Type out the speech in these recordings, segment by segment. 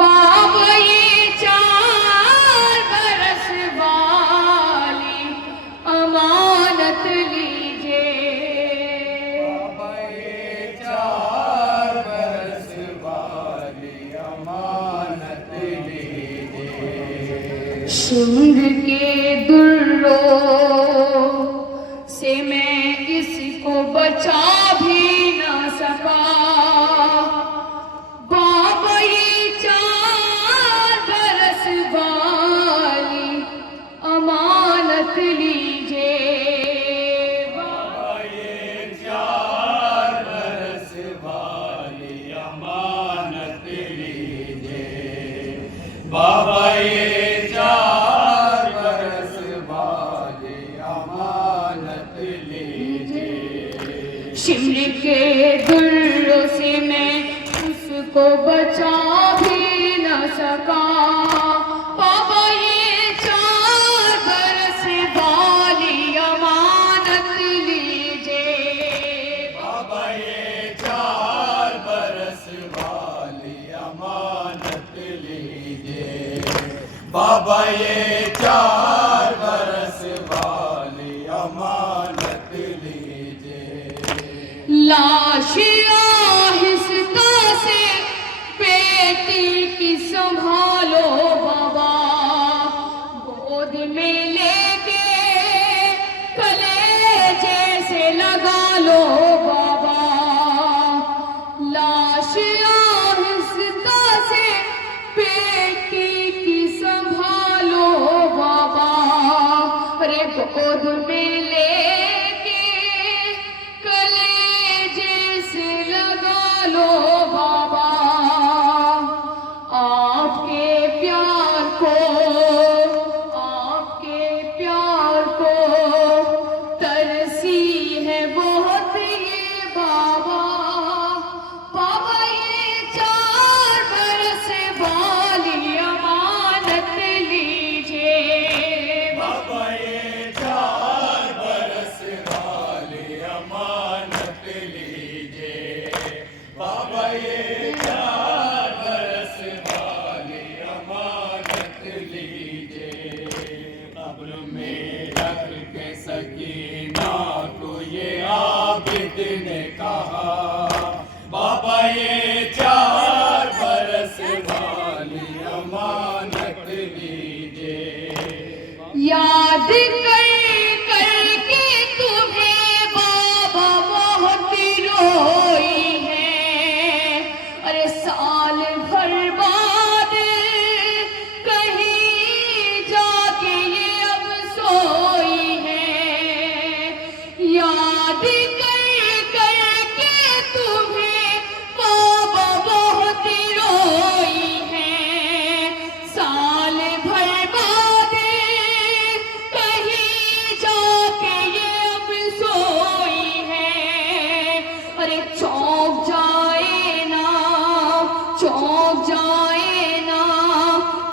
बाबा ये 4 बरस वाली अमानत लीजिए। बाबा ये 4 बरस वाली अमानत लीजिए। शुंग के दुर्रों से मैं इसको बचा भी न सका। बाबा ये 4 बरस वाली अमानत लीजिए। बाबा ये 4 बरस वाली अमानत लीजिए। बाबा ये 4 बरस वाली अमानत लीजिए। शिमर के दुर्रों से मैं उसको बचा भी न सका। बाबा ये 4 बरस वाली अमानत लीजिए। बाबा ये 4 बरस वाली अमानत लीजिए। बाबा ये 4 बरस वाली अमानत लीजिए। लाश आहिस्ता से बेटी की संभालो बाबा। गोद में लेके कलेजे से लगा लो बाबा। लाश आहिस्ता से बेटी की संभालो बाबा। अरे गोद में लेके कलेजे से लगा लो बाबा। आपके प्यार को तरसी है बहुत ये बाबा। बाबा ये 4 बरस वाली अमानत लीजिए। बाबा ये 4 बरस वाली अमानत लीजिए। बाबा ये 4 बरस वाली अमानत लीजिए। कब्र में रख के सकीना को ये आबिद ने कहा। बाबा ये 4 बरस वाली अमानत लीजिए। याद करके तुम्हें बाबा बहुत रोई है। अरे साल भर बाद कहीं जाके ये अब सोई है। याद करके तुम्हें बाबा बहुत रोई है। साल भर बाद कहीं जाके ये अब सोई है। अरे चौंक जाए ना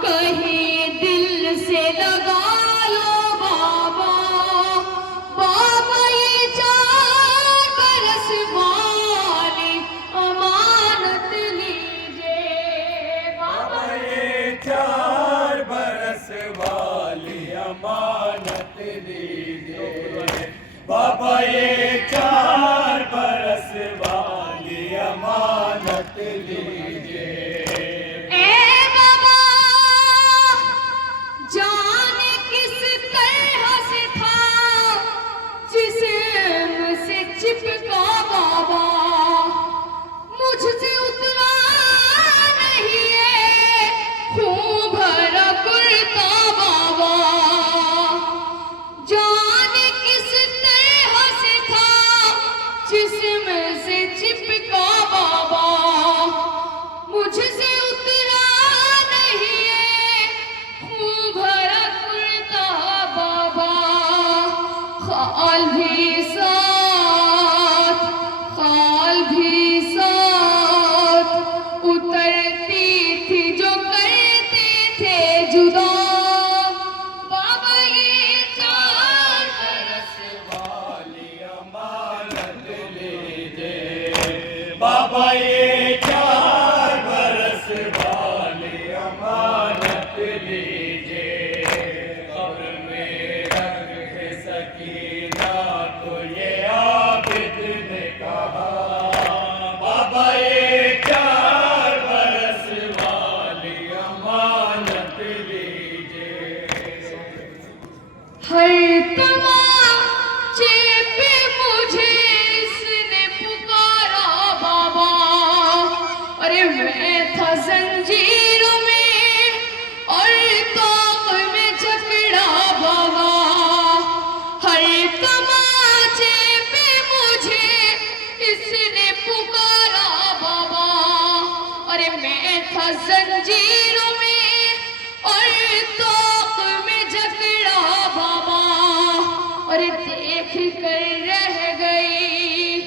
कहीं दिल से लगा लो बाबा। बाबा ये 4 बरस वाली अमानत लीजिए। बाबा ये 4 बरस वाली अमानत लीजिए। बाबा ये 4 बरस वाली अमानत लीजिए। ए बाबा जाने किस तरह से था जिस्म से चिपका बाबा। मुझसे उतना नहीं है खून भरा कुर्ता बाबा। जाने किस तरह से था जिस्म से जंजीरों में और तोक में जकड़ा बाबा, और देख कर रह गई,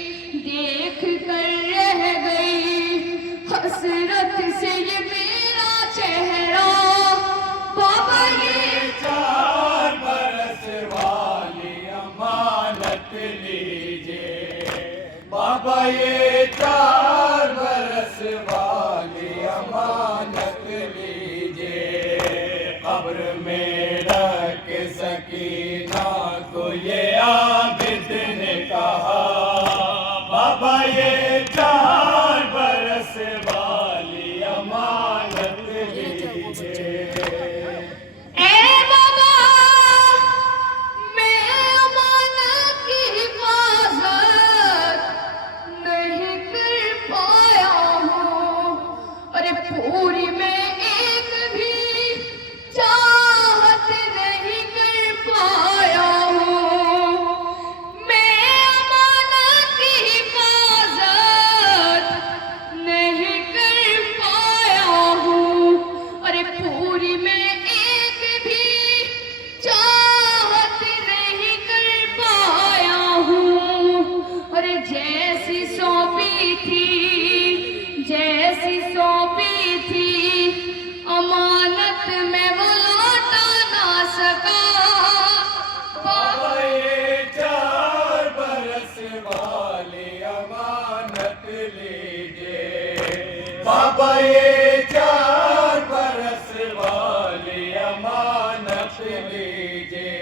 देख कर रह गई हसरत से ये मेरा चेहरा बाबा। ये 4 बरस वाली अमानत लीजिए बाबा, ये 4 बरस वाली अमानत लीजिए। कब्र में रख सकीना को ये आबिद ने कहा बाबा, ये 4 बरस वाली अमानत लीजिए। ए बाबा, मैं अमानत की हिफाजत नहीं कर पाया हूँ, अरे पूरी में एक भी चाहत नहीं कर पाया हूँ। मैं अमानत की हिफाजत नहीं कर पाया हूँ, अरे पूरी में एक भी चाहत नहीं कर पाया हूँ। अरे जैसी सौंपी थी, जैसी सौंपी थी अमानत में वो लौटा ना सका बाबा, ये 4 बरस वाली अमानत लीजिए बाबा, ये 4 बरस वाली अमानत लीजिए।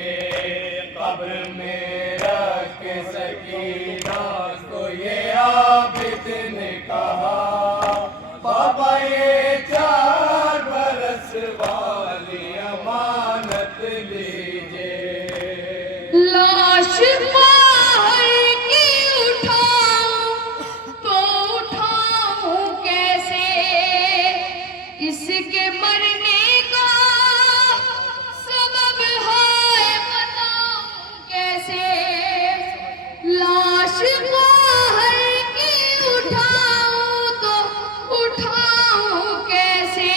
कब्र में रख सकीना को ये आबिद ने कहा बाबा, ये 4 बरस वाली अमानत लीजिए। लाश बाहर की उठाऊं तो उठाऊं कैसे, इसके मरने का सबब है बताऊं कैसे। लाश बाहर की उठाऊं तो उठाऊं कैसे,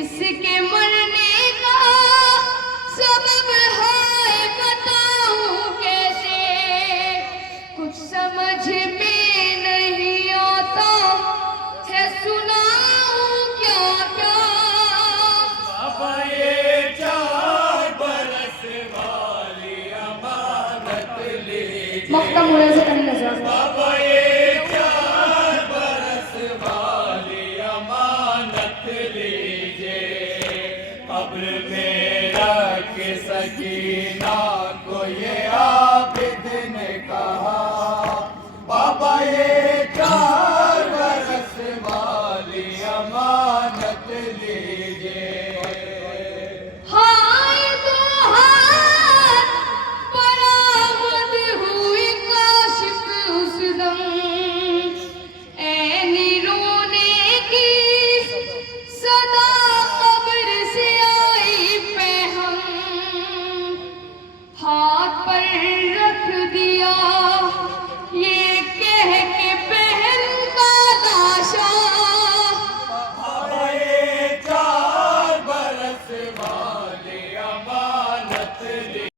इसके मरने का सबब है बताऊं कैसे। कुछ समझ में नहीं आता है, सुनाऊं क्या क्या बाबा, ये 4 बरस वाली अमानत लीजिए मक्ता मुळे से कहीं नजर बाबा, ये 4 बरस वाली अमानत लीजिए। कब्र में रख सकीना को ये आबिद ने कहा बाबा, ये 4 बरस वाली अमानत लीजिए।